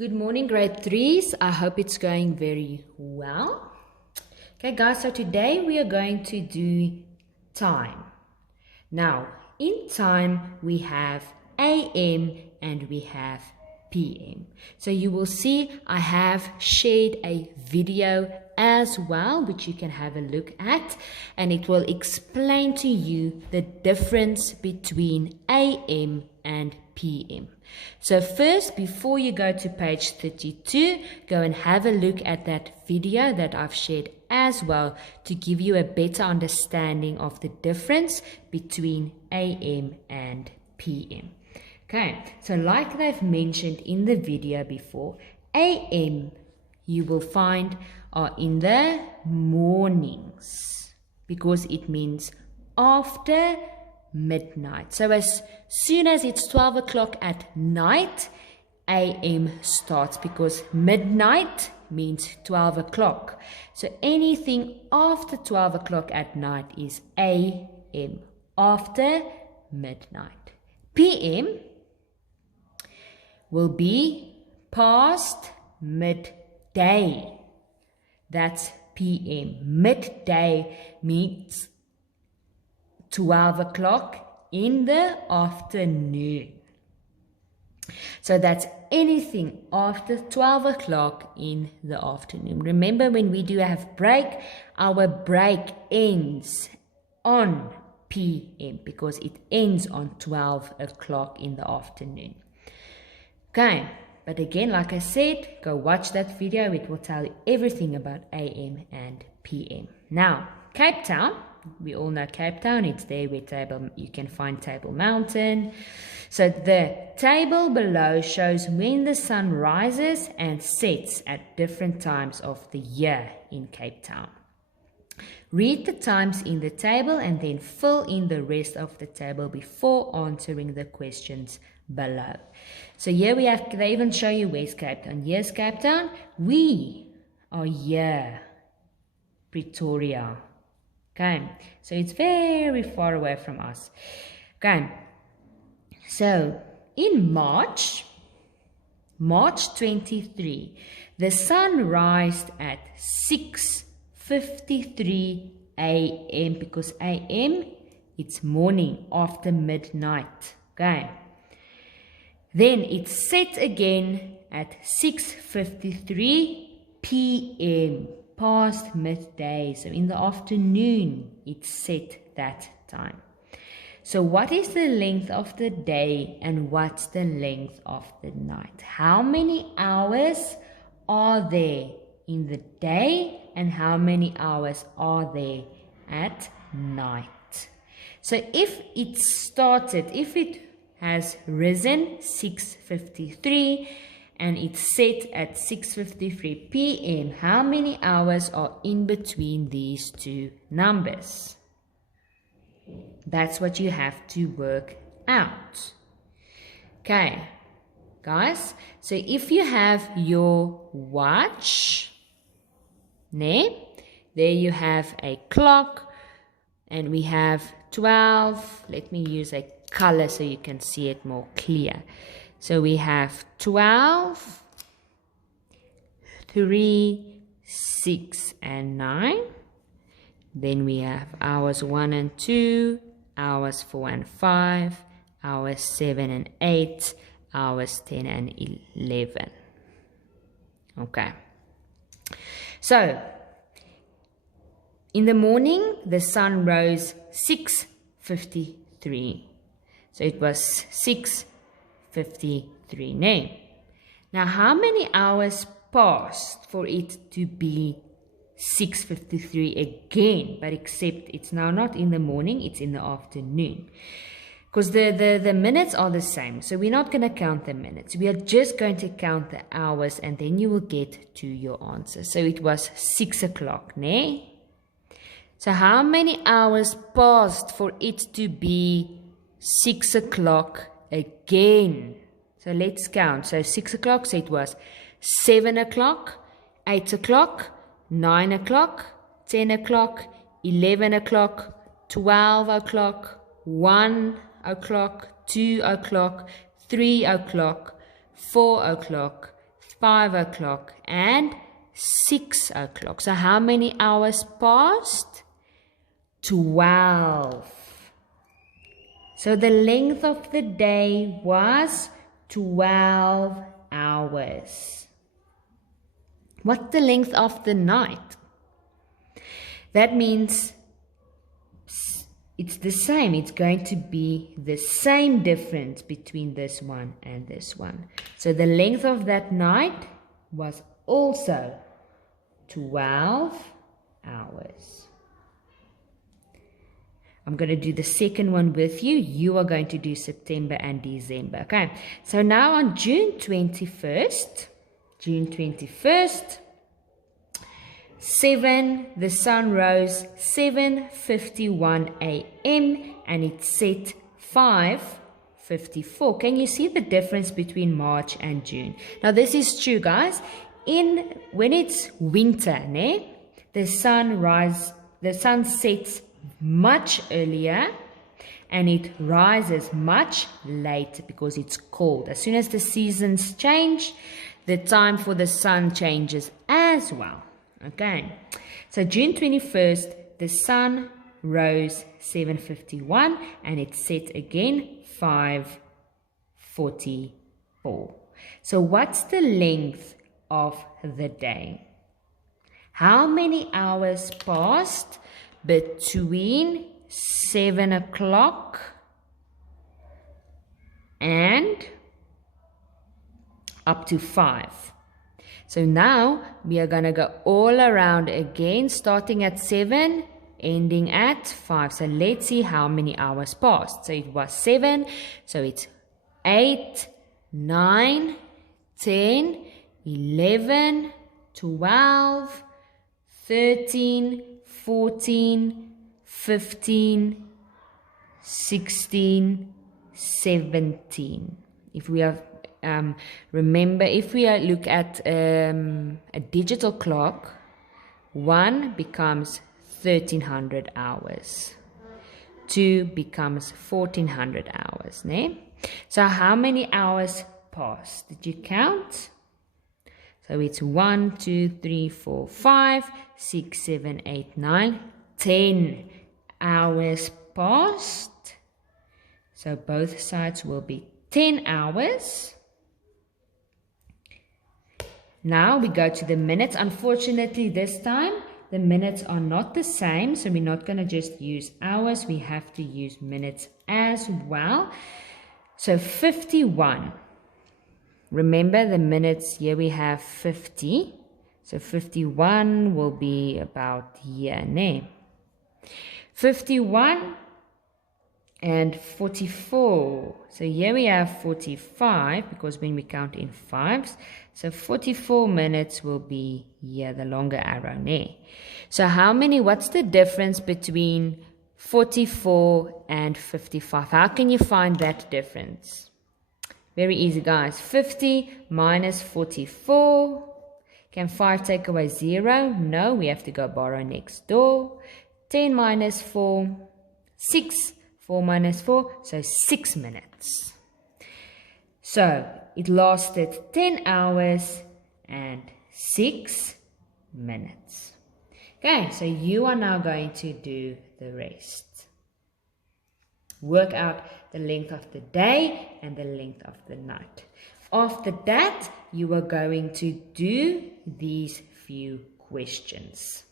Good morning, grade 3s. I hope it's going very well. Okay, guys, so today we are going to do time. Now, in time, we have AM and we have PM. So you will see I have shared a video as well, which you can have a look at, and it will explain to you the difference between AM and PM. So first, before you go to page 32, go and have a look at that video that I've shared as well to give you a better understanding of the difference between AM and PM. Okay, so like they've mentioned in the video before, AM you will find are in the mornings because it means after midnight. So as soon as it's 12 o'clock at night, AM starts because midnight means 12 o'clock. So anything after 12 o'clock at night is AM, after midnight. PM will be past midday. That's PM. Midday means 12 o'clock in the afternoon. So that's anything after 12 o'clock in the afternoon. Remember, when we do have break, our break ends on PM because it ends on 12 o'clock in the afternoon. Okay, but again, like I said, go watch that video. It will tell you everything about AM and PM. Now, Cape Town. We all know Cape Town. It's there where you can find Table Mountain. So the table below shows when the sun rises and sets at different times of the year in Cape Town. Read the times in the table and then fill in the rest of the table before answering the questions below. So here we have, they even show you where's Cape Town. Here's Cape Town. We are here, Pretoria. Okay, so it's very far away from us. Okay, so in March 23, the sun rised at 6:53 a.m. because a.m. it's morning after midnight. Okay, then it set again at 6:53 p.m. past midday. So in the afternoon it's set that time. So what is the length of the day and what's the length of the night? How many hours are there in the day and how many hours are there at night? So if it has risen 6:53 and it's set at 6:53 p.m. how many hours are in between these two numbers? That's what you have to work out. Okay, guys, so if you have your watch, there you have a clock, and we have 12. Let me use a color so you can see it more clear. So we have 12, 3, 6, and 9. Then we have hours 1 and 2, hours 4 and 5, hours 7 and 8, hours 10 and 11. Okay. So, in the morning, the sun rose 6:53. So it was 6:53 Now, how many hours passed for it to be 6:53 again? But except it's now not in the morning, it's in the afternoon. Because the minutes are the same. So we're not going to count the minutes. We are just going to count the hours and then you will get to your answer. So it was 6 o'clock, ne? So how many hours passed for it to be 6 o'clock again? So let's count. So 6 o'clock, so it was 7 o'clock, 8 o'clock, 9 o'clock, 10 o'clock, 11 o'clock, 12 o'clock, 1 o'clock, 2 o'clock, 3 o'clock, 4 o'clock, 5 o'clock, and 6 o'clock. So how many hours passed? 12. So the length of the day was 12 hours. What's the length of the night? That means it's the same. It's going to be the same difference between this one and this one. So the length of that night was also 12 hours. I'm going to do the second one with you. You are going to do September and December. Okay. So now on June 21st, the sun rose 7:51 a.m. and it set 5:54. Can you see the difference between March and June? Now this is true, guys. When it's winter, the sun sets much earlier and it rises much later because it's cold. As soon as the seasons change, the time for the sun changes as well. Okay, so June 21st, the sun rose 7:51 and it set again 5:44. So what's the length of the day? How many hours passed between 7 o'clock and up to 5? So now we are going to go all around again, starting at 7, ending at 5. So let's see how many hours passed. So it was 7, so it's 8, 9, 10, 11, 12, 13, 14, 15, 16, 17. If we have remember, if we look at a digital clock, 1 becomes 1300 hours, 2 becomes 1400 hours. So how many hours passed? Did you count? So it's 1, 2, 3, 4, 5, 6, 7, 8, 9, 10 hours passed. So both sides will be 10 hours. Now we go to the minutes. Unfortunately, this time the minutes are not the same, so we're not going to just use hours. We have to use minutes as well. So 51. Remember the minutes, here we have 50. So 51 will be about here, 51 and 44. So here we have 45 because when we count in fives. So 44 minutes will be here, the longer arrow. So what's the difference between 44 and 55? How can you find that difference? Very easy, guys. 50 minus 44. Can 5 take away 0? No, we have to go borrow next door. 10 minus 4, 6. 4 minus 4, so 6 minutes. So it lasted 10 hours and 6 minutes. Okay, so you are now going to do the rest. Work out the length of the day and the length of the night. After that, you are going to do these few questions.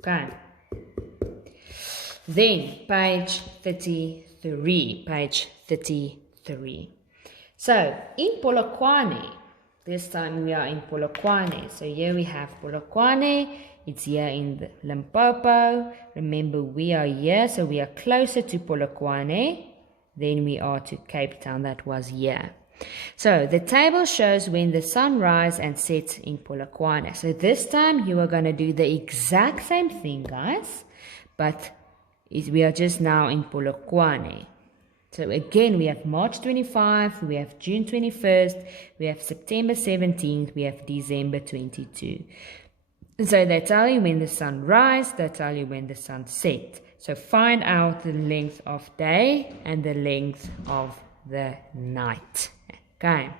Okay. Then page 33. So in Polokwane, this time we are in Polokwane. So here we have Polokwane. It's here in Limpopo. Remember, we are here, so we are closer to Polokwane than we are to Cape Town. That was here. So the table shows when the sun rises and sets in Polokwane. So this time you are going to do the exact same thing, guys, but we are just now in Polokwane. So again, we have March 25, we have June 21st, we have September 17th, we have December 22. So they tell you when the sun rises, they tell you when the sun sets. So find out the length of day and the length of the night. Okay.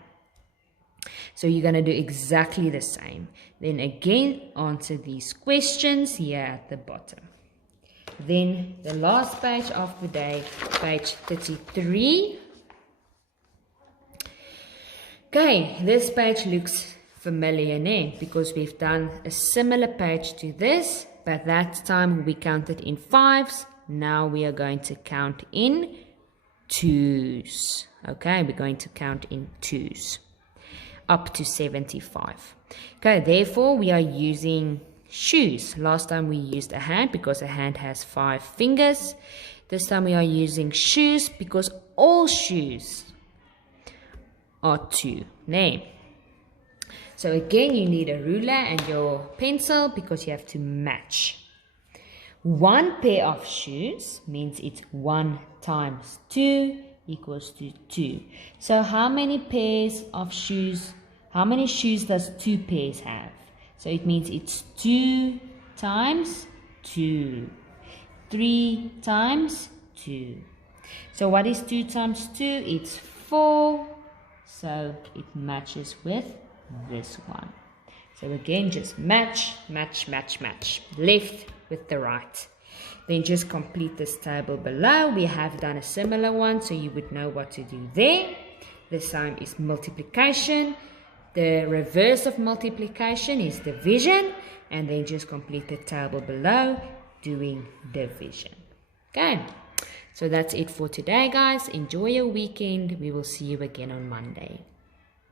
So you're going to do exactly the same. Then again, answer these questions here at the bottom. Then the last page of the day, page 33. Okay, this page looks familiar now because we've done a similar page to this, but that time we counted in fives. Now we are going to count in twos. Okay, we're going to count in twos up to 75. Okay, therefore we are using shoes. Last time we used a hand because a hand has 5 fingers. This time we are using shoes because all shoes are 2. Name. So again, you need a ruler and your pencil because you have to match. 1 pair of shoes means it's 1 times 2 equals to 2. So how many pairs of shoes, how many shoes does 2 pairs have? So it means it's 2 times 2. 3 times 2. So what is 2 times 2? It's 4. So it matches with this one. So again, just match, match, match, match. Left with the right. Then just complete this table below. We have done a similar one, so you would know what to do there. This time is multiplication. The reverse of multiplication is division. And then just complete the table below doing division. Okay. So that's it for today, guys. Enjoy your weekend. We will see you again on Monday.